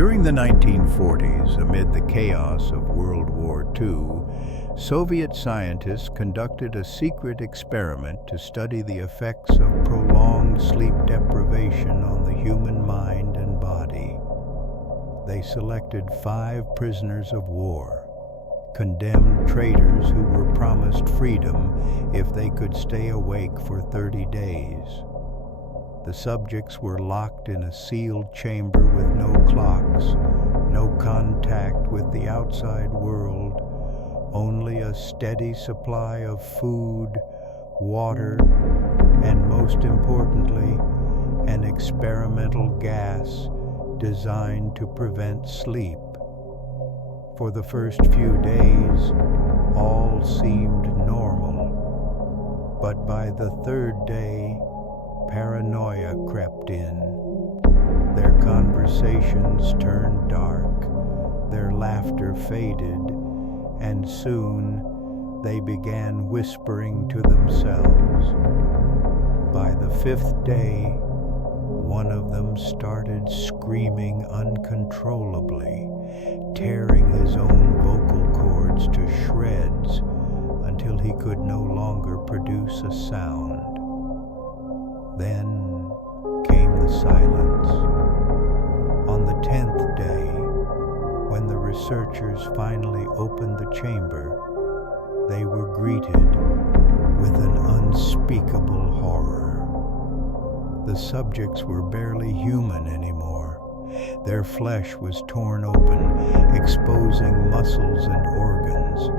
During the 1940s, amid the chaos of World War II, Soviet scientists conducted a secret experiment to study the effects of prolonged sleep deprivation on the human mind and body. They selected 5 prisoners of war, condemned traitors who were promised freedom if they could stay awake for 30 days. The subjects were locked in a sealed chamber with no clocks, no contact with the outside world, only a steady supply of food, water, and most importantly, an experimental gas designed to prevent sleep. For the first few days, all seemed normal, but by the 3rd day, paranoia crept in. Their conversations turned dark, their laughter faded, and soon they began whispering to themselves. By the 5th day, one of them started screaming uncontrollably, tearing his own vocal cords to shreds until he could no longer produce a sound. Then came the silence. On the 10th day, when the researchers finally opened the chamber, they were greeted with an unspeakable horror. The subjects were barely human anymore. Their flesh was torn open, exposing muscles and organs.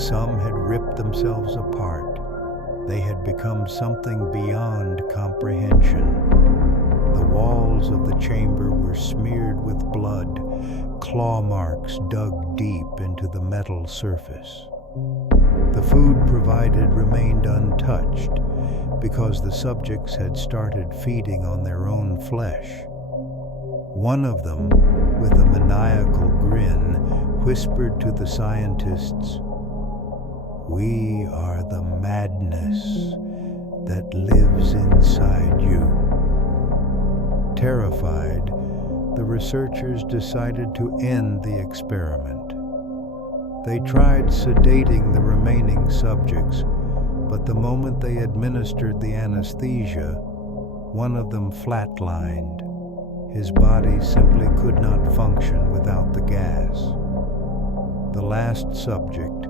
Some had ripped themselves apart. They had become something beyond comprehension. The walls of the chamber were smeared with blood, claw marks dug deep into the metal surface. The food provided remained untouched because the subjects had started feeding on their own flesh. One of them, with a maniacal grin, whispered to the scientists, "We are the madness that lives inside you." Terrified, the researchers decided to end the experiment. They tried sedating the remaining subjects, but the moment they administered the anesthesia, one of them flatlined. His body simply could not function without the gas. The last subject,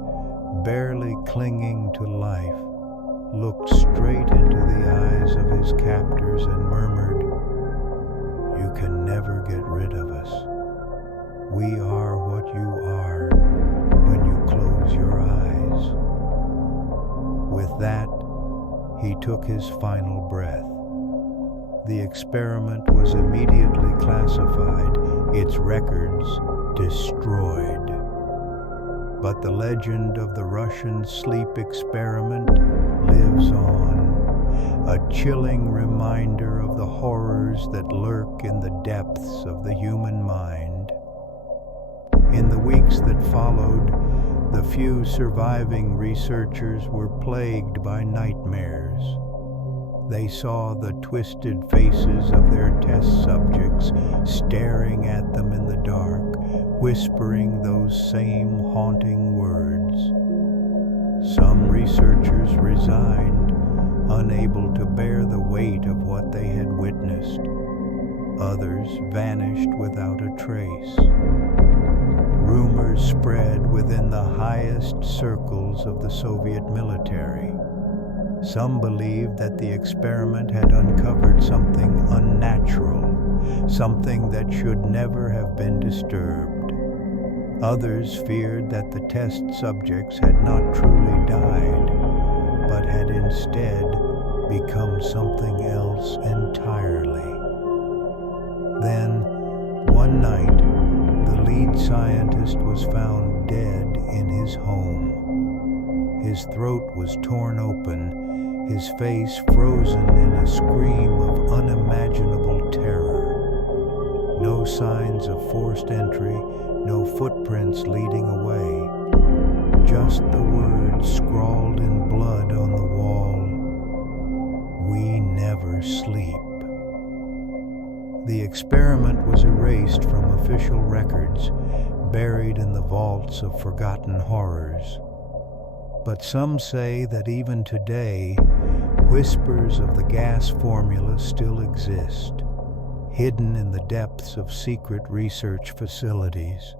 barely clinging to life, looked straight into the eyes of his captors and murmured, "You can never get rid of us. We are what you are when you close your eyes." With that, he took his final breath. The experiment was immediately classified, its records destroyed. But the legend of the Russian sleep experiment lives on, a chilling reminder of the horrors that lurk in the depths of the human mind. In the weeks that followed, the few surviving researchers were plagued by nightmares. They saw the twisted faces of their test subjects staring at them in the dark, whispering those same haunting words. Some researchers resigned, unable to bear the weight of what they had witnessed. Others vanished without a trace. Rumors spread within the highest circles of the Soviet military. Some believed that the experiment had uncovered something unnatural, something that should never have been disturbed. Others feared that the test subjects had not truly died, but had instead become something else entirely. Then, one night, the lead scientist was found dead in his home. His throat was torn open, his face frozen in a scream of unimaginable terror. No signs of forced entry, no footprints leading away. Just the words scrawled in blood on the wall, "We never sleep." The experiment was erased from official records, buried in the vaults of forgotten horrors. But some say that even today, whispers of the gas formula still exist, hidden in the depths of secret research facilities.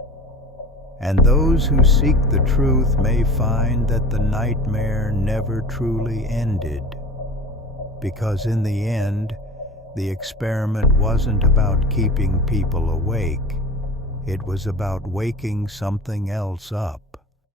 And those who seek the truth may find that the nightmare never truly ended, because in the end, the experiment wasn't about keeping people awake. It was about waking something else up.